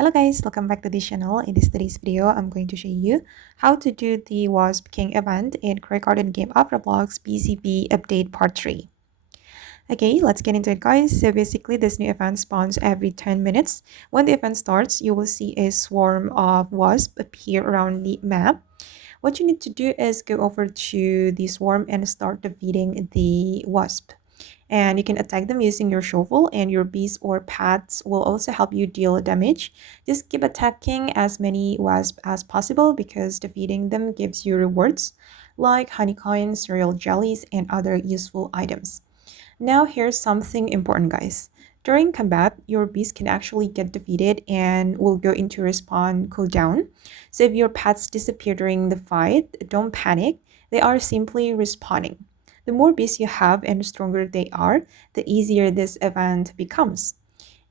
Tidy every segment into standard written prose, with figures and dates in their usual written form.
Hello guys, welcome back to this channel. In today's video, I'm going to show you how to do the Wasp King event in Garden game of Roblox BCB update part 3. Okay, let's get into it guys. So basically this new event spawns every 10 minutes. When the event starts, you will see a swarm of wasps appear around the map. What you need to do is go over to the swarm and start defeating the wasp. And you can attack them using your shovel, and your bees or pets will also help you deal damage. Just keep attacking as many wasps as possible because defeating them gives you rewards like honeycombs, royal jellies, and other useful items. Now here's something important guys. During combat, your bees can actually get defeated and will go into respawn cooldown. So if your pets disappear during the fight, don't panic. They are simply respawning. The more bees you have and the stronger they are, the easier this event becomes.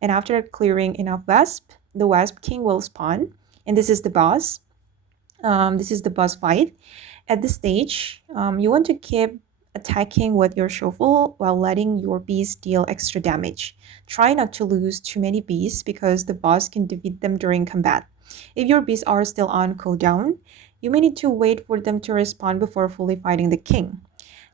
And after clearing enough wasp, the Wasp King will spawn. And this is the boss. This is the boss fight. At this stage, you want to keep attacking with your shovel while letting your bees deal extra damage. Try not to lose too many bees because the boss can defeat them during combat. If your bees are still on cooldown, you may need to wait for them to respawn before fully fighting the king.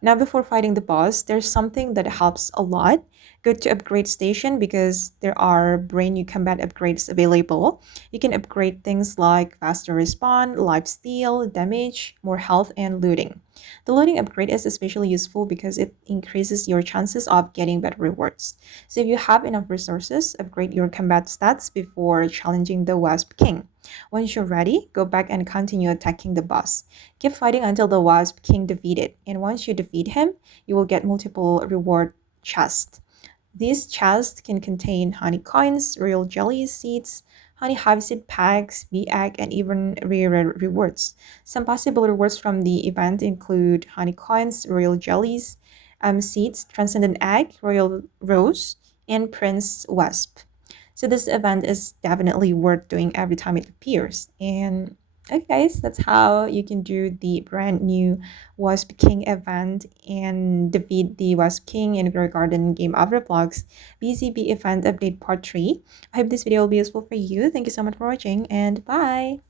Now, before fighting the boss, there's something that helps a lot. Go to upgrade station because there are brand new combat upgrades available. You can upgrade things like faster respawn, life steal, damage, more health, and looting. The looting upgrade is especially useful because it increases your chances of getting better rewards. So if you have enough resources, upgrade your combat stats before challenging the Wasp King. Once you're ready, go back and continue attacking the boss. Keep fighting until the Wasp King defeated, and once you defeat him, you will get multiple reward chests. These chests can contain honey coins, royal jellies, seeds, honey hive seed packs, bee egg, and even rare rewards. Some possible rewards from the event include honey coins, royal jellies, seeds, transcendent egg, royal rose, and prince wasp. So this event is definitely worth doing every time it appears. And okay guys, that's how you can do the brand new Wasp King event and defeat the Wasp King in Grow Garden game of Roblox BCB event update part 3. I hope this video will be useful for you. Thank you so much for watching and bye!